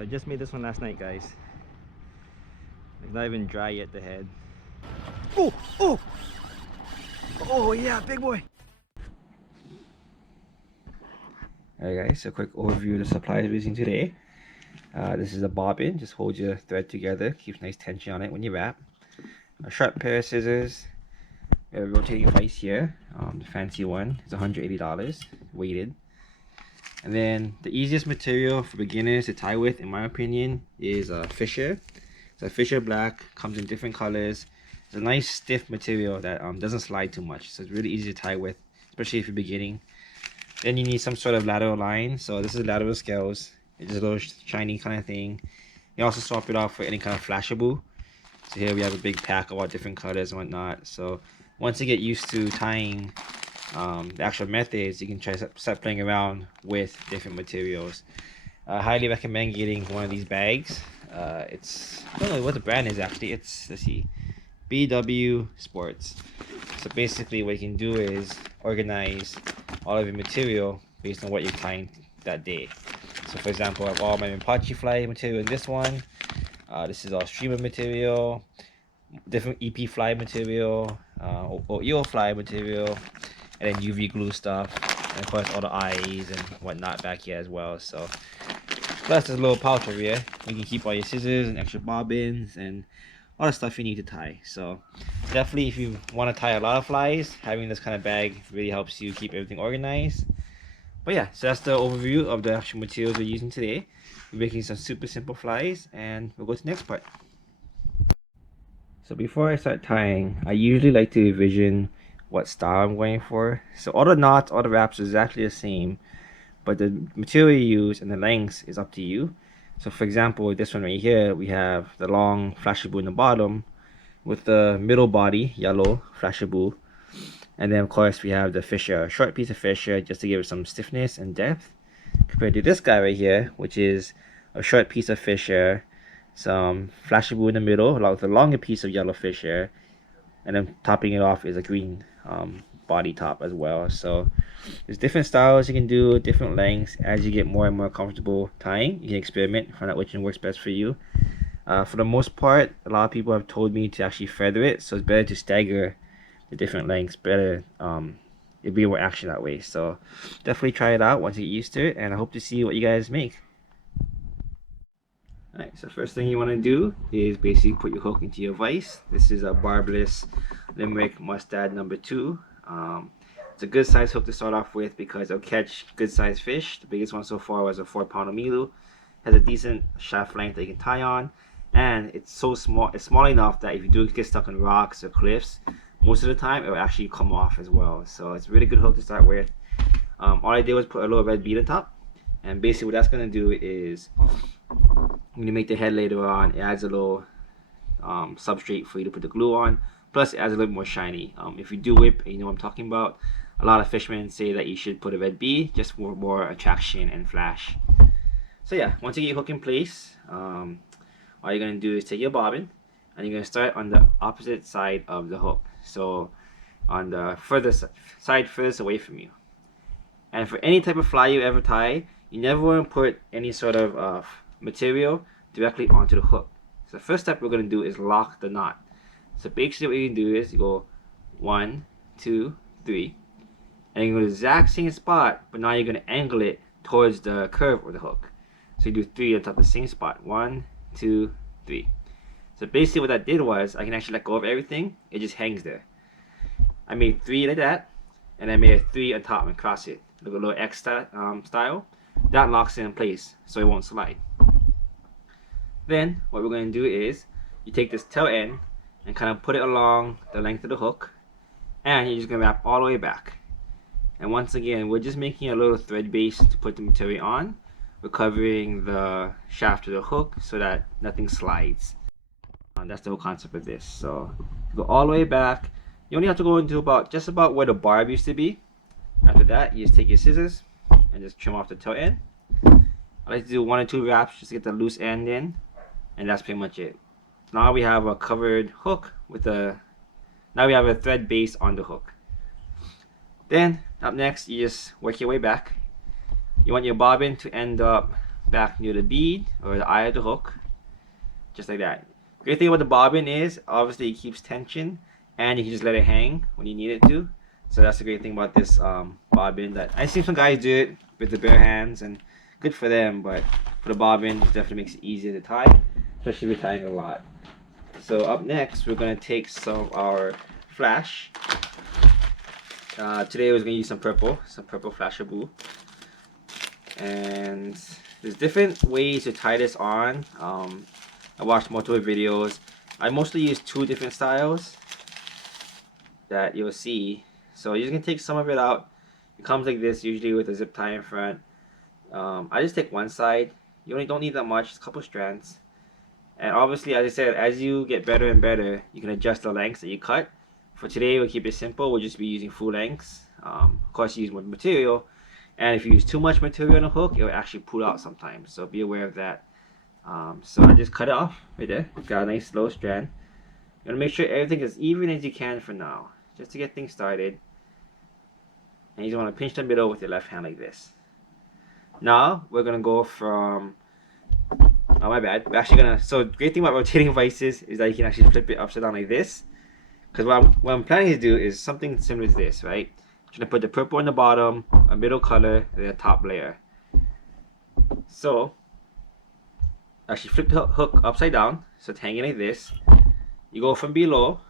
So I just made this one last night, guys. It's not even dry yet, the head. Oh, oh, oh yeah, big boy. Alright guys, so a quick overview of the supplies we're using today. This is a bobbin, just hold your thread together, keeps nice tension on it when you wrap. A sharp pair of scissors. We have a rotating vise here, the fancy one. It's $180, weighted. And then the easiest material for beginners to tie with, in my opinion, is a Fisher. It's a Fisher Black, comes in different colors. It's a nice stiff material that doesn't slide too much, so it's really easy to tie with, especially if you're beginning. Then you need some sort of lateral line. So this is lateral scales. It's just a little shiny kind of thing. You also swap it out for any kind of flashable. So here we have a big pack of all different colors and whatnot. So once you get used to tying the actual methods, you can try to start playing around with different materials. I highly recommend getting one of these bags. I don't know what the brand is actually. It's, let's see, BW Sports. So basically what you can do is organize all of your material based on what you're tying that day. So for example, I have all my Mapache fly material in this one. This is all streamer material, different EP fly material, or EO fly material, and then UV glue stuff, and of course all the eyes and whatnot back here as well. So plus this little pouch over here, you can keep all your scissors and extra bobbins and all the stuff you need to tie. So definitely, if you want to tie a lot of flies, having this kind of bag really helps you keep everything organized. But yeah, so that's the overview of the actual materials we're using today. We're making some super simple flies, and we'll go to the next part. So before I start tying, I usually like to envision what style I'm going for. So all the knots, all the wraps are exactly the same, but the material you use and the lengths is up to you. So for example, this one right here, we have the long flashable in the bottom with the middle body, yellow flashable. And then of course we have the Fisher, a short piece of Fisher just to give it some stiffness and depth. Compared to this guy right here, which is a short piece of Fisher, some flashable in the middle, along with a longer piece of yellow Fisher. And then topping it off is a green body top as well. So there's different styles you can do, different lengths. As you get more and more comfortable tying, you can experiment, find out which one works best for you. For the most part, a lot of people have told me to actually feather it, so it's better to stagger the different lengths. Better, it'll be more action that way. So definitely try it out once you get used to it, and I hope to see what you guys make. Alright, so first thing you want to do is basically put your hook into your vise. This is a barbless Limerick Mustad number 2. It's a good size hook to start off with because it'll catch good sized fish. The biggest one so far was a 4-pound Omilu. Has a decent shaft length that you can tie on, and it's so small. It's small enough that if you do get stuck on rocks or cliffs, most of the time it will actually come off as well. So it's a really good hook to start with. All I did was put a little red bead on top, and basically what that's gonna do is, when you make the head later on, it adds a little substrate for you to put the glue on. Plus, it adds a little more shiny. If you do whip, and you know what I'm talking about, a lot of fishermen say that you should put a red bead just for more attraction and flash. So yeah, once you get your hook in place, all you're gonna do is take your bobbin, and you're gonna start on the opposite side of the hook. So on the furthest side furthest away from you. And for any type of fly you ever tie, you never want to put any sort of material directly onto the hook. So the first step we're going to do is lock the knot. So basically what you can do is you go 1, 2, 3, and you go to the exact same spot, but now you're going to angle it towards the curve of the hook. So you do 3 on top of the same spot. 1, 2, 3. So basically what that did was, I can actually let go of everything. It just hangs there. I made 3 like that, and I made a 3 on top and cross it. Look, a little X style. That locks it in place, so it won't slide. Then what we're going to do is, you take this tail end and kind of put it along the length of the hook, and you're just going to wrap all the way back. And once again, we're just making a little thread base to put the material on. We're covering the shaft of the hook so that nothing slides. That's the whole concept of this. So go all the way back. You only have to go into just about where the barb used to be. After that, you just take your scissors and just trim off the tail end. I like to do 1 or 2 wraps just to get the loose end in, and that's pretty much it. Now we have a covered hook with now we have a thread base on the hook. Then up next, you just work your way back. You want your bobbin to end up back near the bead or the eye of the hook, just like that. Great thing about the bobbin is obviously it keeps tension, and you can just let it hang when you need it to. So that's the great thing about this bobbin. That I see some guys do it with the bare hands, and good for them. But for the bobbin, it definitely makes it easier to tie, especially if you're tying a lot. So up next, we're gonna take some of our flash. Today we're gonna use some purple flashaboo. And there's different ways to tie this on. I watched multiple videos. I mostly use two different styles that you'll see. So you're just gonna take some of it out. It comes like this, usually with a zip tie in front. I just take one side. You only don't need that much, just a couple strands. And obviously, as I said, as you get better and better, you can adjust the lengths that you cut. For today, we'll keep it simple. We'll just be using full lengths. Of course, you use more material. And if you use too much material on a hook, it will actually pull out sometimes. So be aware of that. So I just cut it off right there. Got a nice low strand. You want to make sure everything is even as you can for now, just to get things started. And you just want to pinch the middle with your left hand like this. Now we're gonna go from. Oh, my bad. We're actually gonna. So great thing about rotating vices is that you can actually flip it upside down like this. Because what I'm planning to do is something similar to this, right? I'm gonna put the purple on the bottom, a middle color, and then a top layer. So actually flip the hook upside down, so it's hanging like this. You go from below,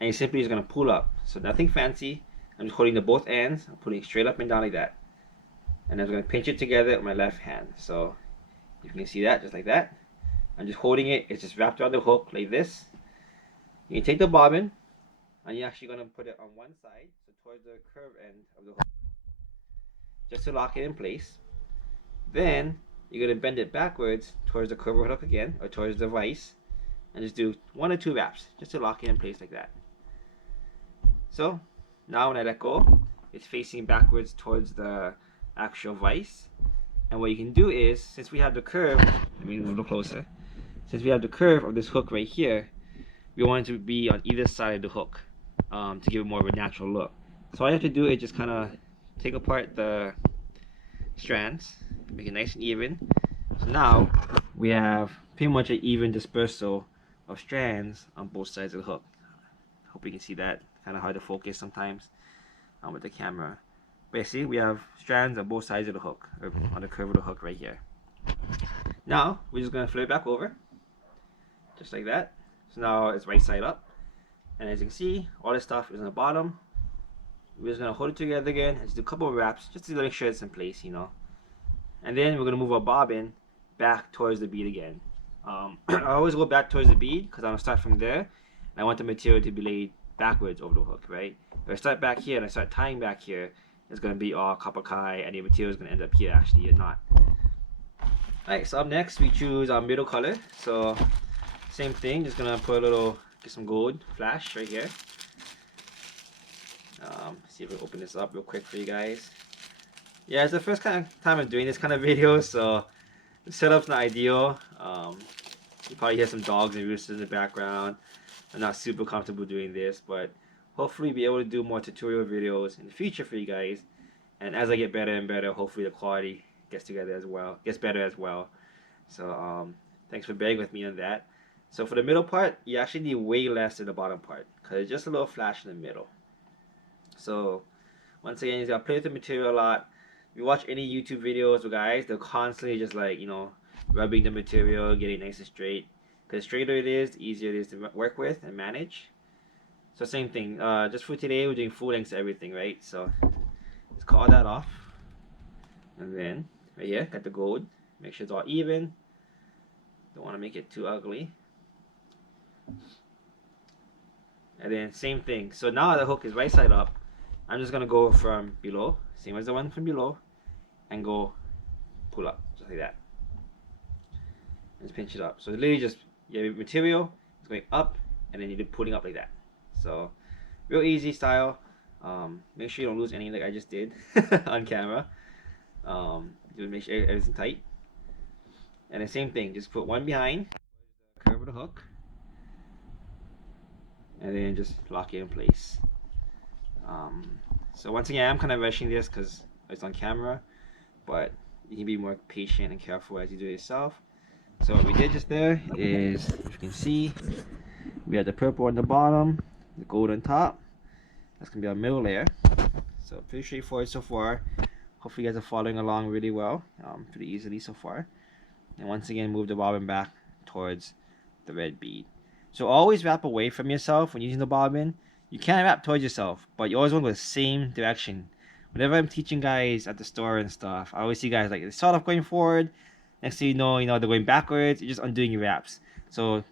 and you simply just gonna pull up. So nothing fancy. I'm just holding the both ends. I'm putting it straight up and down like that, and I'm gonna pinch it together with my left hand. So you can see that just like that. I'm just holding it. It's just wrapped around the hook like this. You can take the bobbin, and you're actually gonna put it on one side, so towards the curved end of the hook, just to lock it in place. Then you're gonna bend it backwards towards the curved hook again, or towards the vise, and just do 1 or 2 wraps, just to lock it in place like that. So now when I let go, it's facing backwards towards the actual vise. And what you can do is, since we have the curve, let me move a little closer. Since we have the curve of this hook right here, we want it to be on either side of the hook to give it more of a natural look. So all you have to do is just kind of take apart the strands, make it nice and even. So now we have pretty much an even dispersal of strands on both sides of the hook. Hope you can see that. Kind of hard to focus sometimes with the camera. Basically, we have strands on both sides of the hook, or on the curve of the hook right here. Now we're just gonna flip it back over, just like that. So now it's right side up, and as you can see, all this stuff is on the bottom. We're just gonna hold it together again and just do a couple of wraps just to make sure it's in place, you know. And then we're gonna move our bobbin back towards the bead again. I always go back towards the bead because I'm gonna start from there, and I want the material to be laid backwards over the hook, right? If I start back here and I start tying back here, it's gonna be all copper kai, and the material is gonna end up here actually, or not. Alright, so up next we choose our middle color. So same thing, just gonna put a little, get some gold flash right here. See if we open this up real quick for you guys. Yeah, it's the first time I'm doing this kind of video, so the setup's not ideal. You probably hear some dogs and roosters in the background. I'm not super comfortable doing this, but hopefully be able to do more tutorial videos in the future for you guys. And as I get better and better, hopefully the quality gets better as well. So thanks for bearing with me on that. So for the middle part, you actually need way less than the bottom part, because it's just a little flash in the middle. So once again, you gotta play with the material a lot. If you watch any YouTube videos with guys, they're constantly just like, you know, rubbing the material, getting nice and straight. Because the straighter it is, the easier it is to work with and manage. So same thing, just for today, we're doing full lengths everything, right? So let's cut all that off. And then right here, got the gold. Make sure it's all even. Don't want to make it too ugly. And then same thing. So now the hook is right side up. I'm just gonna go from below, same as the one from below, and go pull up, just like that. And just pinch it up. So literally just your material is going up, and then you're pulling up like that. So real easy style. Make sure you don't lose any like I just did on camera. Just make sure everything's tight. And the same thing, just put one behind the curve of the hook, and then just lock it in place. So once again, I'm kind of rushing this because it's on camera, but you can be more patient and careful as you do it yourself. So what we did just there is, if you can see, we have the purple on the bottom, the gold on top. That's gonna be our middle layer. So pretty straightforward so far. Hopefully you guys are following along really well, pretty easily so far. And once again, move the bobbin back towards the red bead. So always wrap away from yourself when using the bobbin. You can wrap towards yourself, but you always want to go the same direction. Whenever I'm teaching guys at the store and stuff, I always see guys like they start off going forward. Next thing you know, they're going backwards. You're just undoing your wraps. So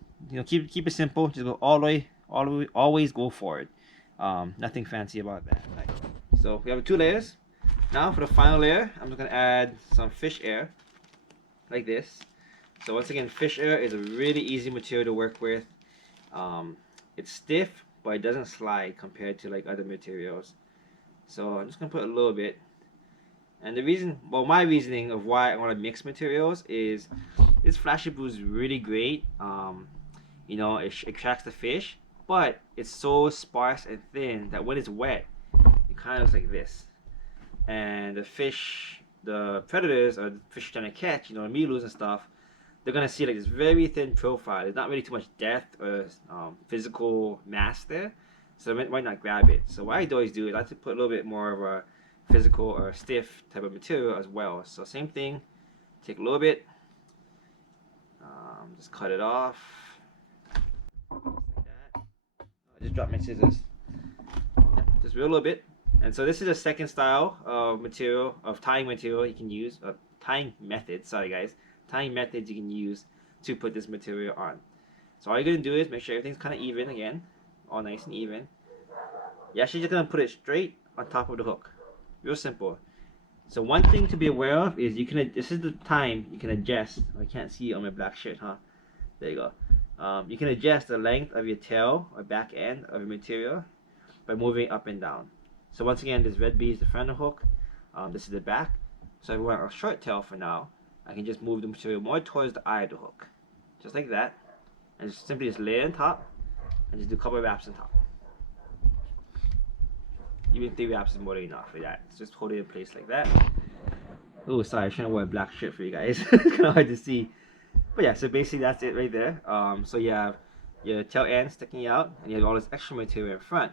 keep it simple. Just go all the way, always go forward. Nothing fancy about that. Right. So we have 2 layers. Now for the final layer, I'm just gonna add some fish air, like this. So once again, fish air is a really easy material to work with. It's stiff, but it doesn't slide compared to like other materials. So I'm just gonna put a little bit. And the reason, well, my reasoning of why I want to mix materials is this flashy blue is really great. It attracts the fish, but it's so sparse and thin that when it's wet, it kind of looks like this. And the fish, the predators or the fish trying to catch, Omilus and stuff, they're gonna see like this very thin profile. There's not really too much depth or physical mass there, so they might not grab it. So what I always do is I like to put a little bit more of a physical or stiff type of material as well. So same thing, take a little bit, just cut it off like that. I just dropped my scissors. Yeah, just a little bit. And so this is a second style of material, of tying material you can use, tying method, sorry guys, tying methods you can use to put this material on. So all you're going to do is make sure everything's kind of even again, all nice and even. You're actually just going to put it straight on top of the hook. Real simple. So one thing to be aware of is this is the time you can adjust. I can't see on my black shirt, huh? There you go. You can adjust the length of your tail or back end of your material by moving up and down. So once again, this red bead is the front of the hook. This is the back. So if I want a short tail for now, I can just move the material more towards the eye of the hook. Just like that. And just simply lay it on top and just do a couple of wraps on top. Even 3 wraps is more than enough for that. So just hold it in place like that. Oh, sorry, I'm trying to wear a black shirt for you guys. It's kind of hard to see. But yeah, so basically that's it right there. So you have your tail end sticking out and you have all this extra material in front.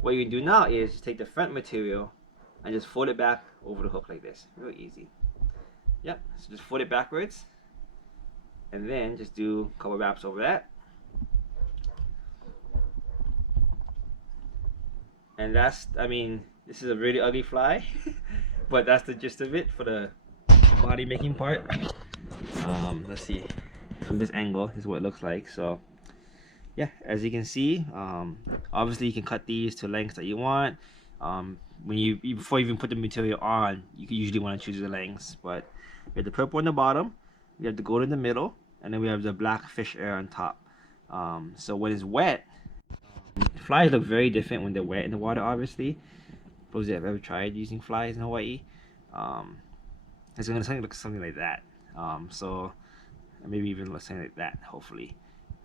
What you can do now is just take the front material and just fold it back over the hook like this. Real easy. Yep, so just fold it backwards and then just do a couple wraps over that. And that's, this is a really ugly fly, but that's the gist of it for the body making part. Let's see, from this angle, this is what it looks like. So yeah, as you can see, obviously you can cut these to lengths that you want. Before you even put the material on, you can usually want to choose the lengths. But we have the purple on the bottom, we have the gold in the middle, and then we have the black fish air on top. So when it's wet, flies look very different when they're wet in the water, obviously. Those that have ever tried using flies in Hawaii, it's going to look something like that. So maybe even look something like that, hopefully.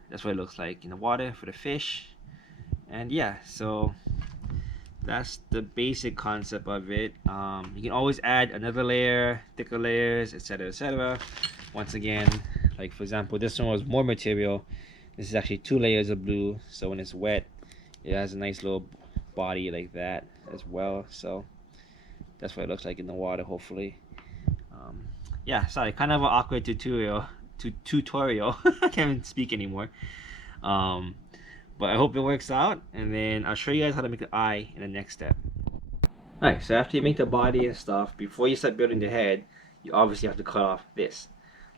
That's what it looks like in the water for the fish. And yeah, so that's the basic concept of it. You can always add another layer, thicker layers, etc., etc. Once again, like for example, this one was more material. This is actually 2 layers of blue, so when it's wet, it has a nice little body like that as well. So that's what it looks like in the water, hopefully. Yeah, sorry, kind of an awkward tutorial. I can't even speak anymore. But I hope it works out, and then I'll show you guys how to make the eye in the next step. Alright, so after you make the body and stuff, before you start building the head, you obviously have to cut off this.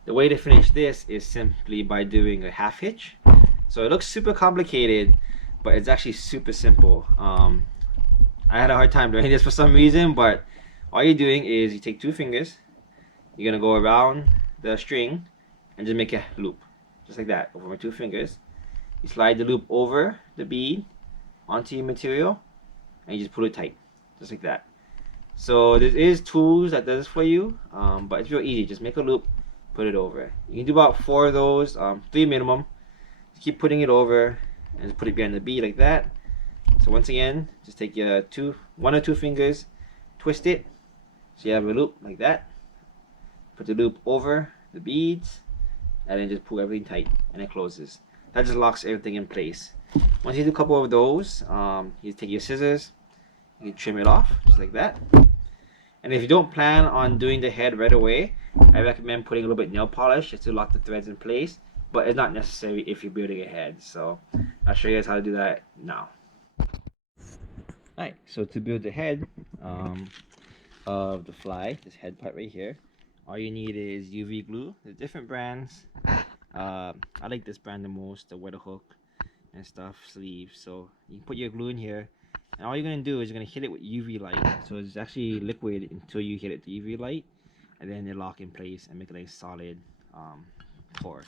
The way to finish this is simply by doing a half hitch. So it looks super complicated, but it's actually super simple. I had a hard time doing this for some reason, but all you're doing is you take 2 fingers, you're gonna go around the string and just make a loop, just like that, over my 2 fingers. You slide the loop over the bead onto your material and you just pull it tight, just like that. So there is tools that does this for you, but it's real easy. Just make a loop, put it over. You can do about 4 of those, 3 minimum. Just keep putting it over and just put it behind the bead like that. So once again, just take your 1 or 2 fingers, twist it so you have a loop like that. put the loop over the beads, and then just pull everything tight, and it closes. That just locks everything in place. Once you do a couple of those, you take your scissors, you can trim it off just like that. And if you don't plan on doing the head right away, I recommend putting a little bit nail polish just to lock the threads in place, but it's not necessary if you're building a head. So I'll show you guys how to do that now. Alright, so to build the head of the fly, this head part right here, all you need is UV glue. There's different brands. I like this brand the most, the Weather Hook and stuff sleeves. So you can put your glue in here, and all you're gonna do is you're gonna hit it with UV light. So it's actually liquid until you hit it with UV light, and then they lock in place and make it a solid pour.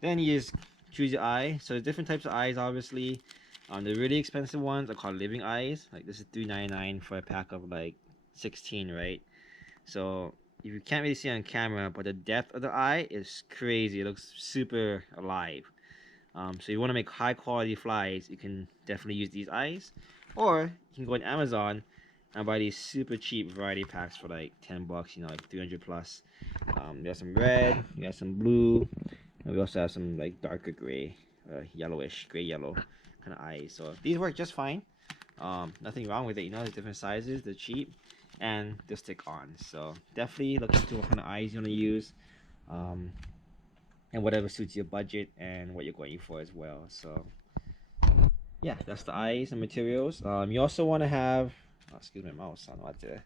Then you just choose your eye. So there's different types of eyes, obviously. The really expensive ones are called living eyes. Like this is $3.99 for a pack of like 16, right? So if you can't really see on camera, but the depth of the eye is crazy. It looks super alive. So you want to make high quality flies, you can definitely use these eyes, or you can go on Amazon and buy these super cheap variety packs for like 10 bucks, you know, like 300 plus. We got some red, we got some blue, and we also have some like darker gray, yellowish, gray yellow kind of eyes. So these work just fine. Nothing wrong with it, you know. There's different sizes, they're cheap, and they'll stick on. So definitely look into what kind of eyes you want to use, and whatever suits your budget and what you're going for as well. So yeah, that's the eyes and materials. You also want to have, oh, excuse my mouse, I don't know what to.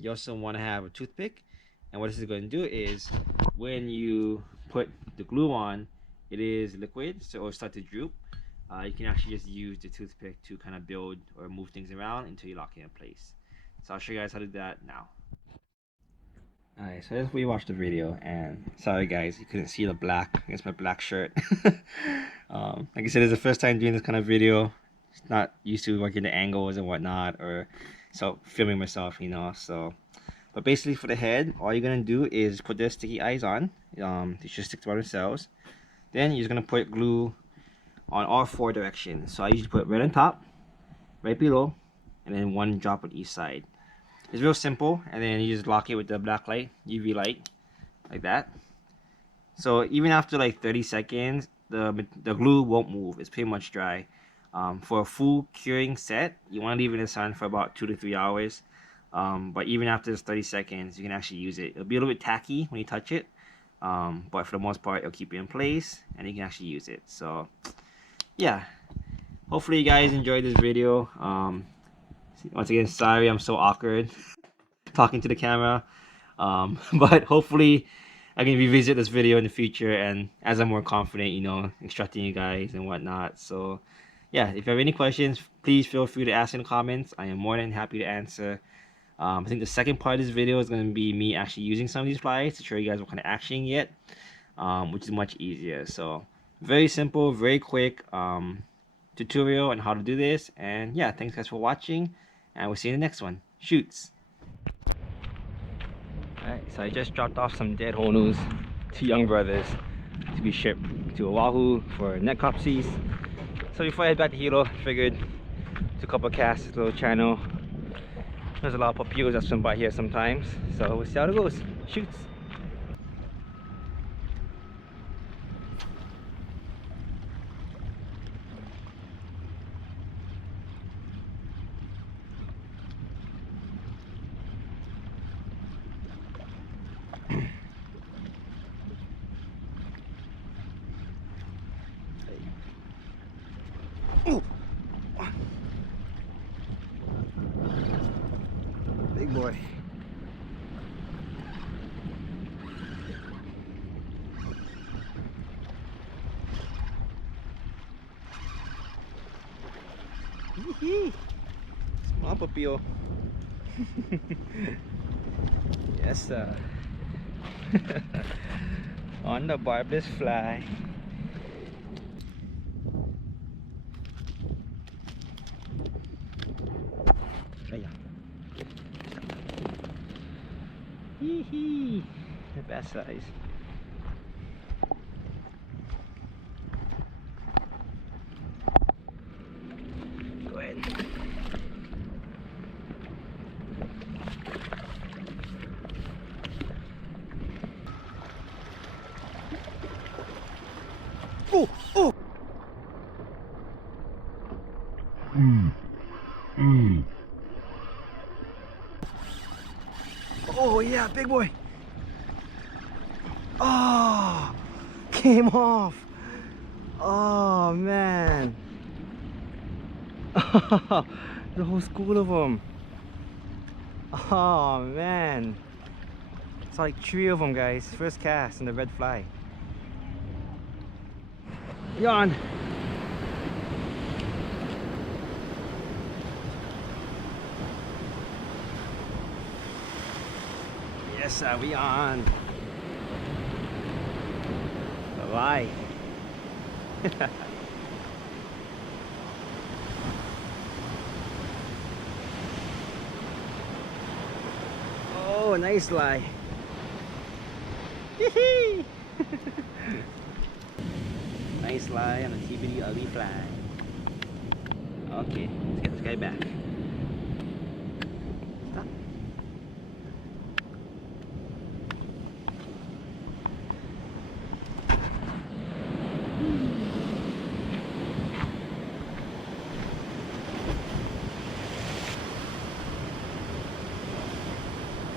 You also want to have a toothpick, and what this is going to do is when you put the glue on, it is liquid, so it'll start to droop. You can actually just use the toothpick to kind of build or move things around until you lock it in place. So I'll show you guys how to do that now. Alright, so just rewatched the video, and sorry guys, you couldn't see the black against my black shirt. Like I said, it's the first time doing this kind of video. Not used to working the angles and whatnot, or so filming myself, you know. So, but basically for the head, all you're gonna do is put the sticky eyes on. They should stick to themselves. Then you're just gonna put glue on all 4 directions. So I usually put red on top, right below, and then 1 drop on each side. It's real simple, and then you just lock it with the black light, UV light, like that. So even after like 30 seconds, the glue won't move. It's pretty much dry. For a full curing set, you want to leave it in the sun for about 2 to 3 hours. But even after this 30 seconds, you can actually use it. It'll be a little bit tacky when you touch it, but for the most part, it'll keep it in place, and you can actually use it. So yeah, hopefully you guys enjoyed this video. Once again, sorry I'm so awkward talking to the camera, but hopefully I can revisit this video in the future, and as I'm more confident, you know, instructing you guys and whatnot. So yeah, if you have any questions, please feel free to ask in the comments. I am more than happy to answer. I think the second part of this video is going to be me actually using some of these flies to show you guys what kind of action you get, which is much easier. So very simple, very quick tutorial on how to do this. And yeah, thanks guys for watching, and we'll see you in the next one. Shoots. Alright, so I just dropped off some dead honus, 2 young brothers, to be shipped to Oahu for necropsies. So before I head back to Hilo, I figured to a couple casts, this little channel. There's a lot of papillos that swim by here sometimes, so we'll see how it goes. Shoots. Ooh. Big boy. Yee-hee. Small papillo. Yes sir. On the barbless fly. Hee, the best size. Go ahead. Oh, oh. Oh yeah, big boy. Oh, came off. Oh man. The whole school of them. Oh man. It's like 3 of them, guys. First cast in the red fly. Yawn. Yes, sir, we on. Bye-bye. Oh, nice lie. Nice lie on a TBD ugly fly. Okay, let's get this guy back. Stop.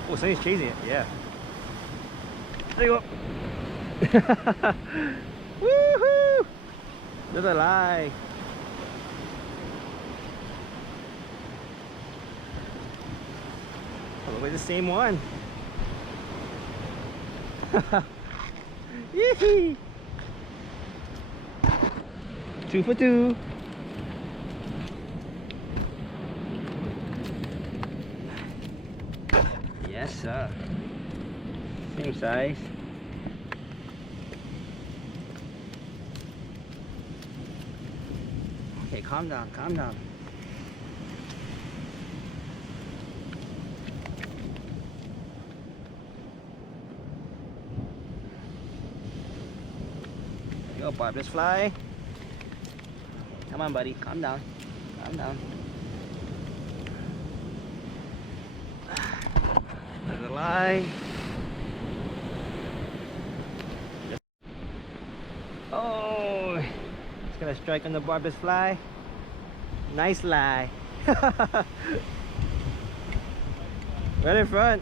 Oh, somebody's chasing it, yeah. There you go. Woohoo! Another lie. Probably the same one. Yee-hee. 2 for 2. Yes, sir. Same size. Okay, calm down, calm down. Go, Barb, let's fly. Come on, buddy, calm down. Calm down. There's a lie. Oh, it's gonna strike on the barbless fly. Nice lie. Right in front.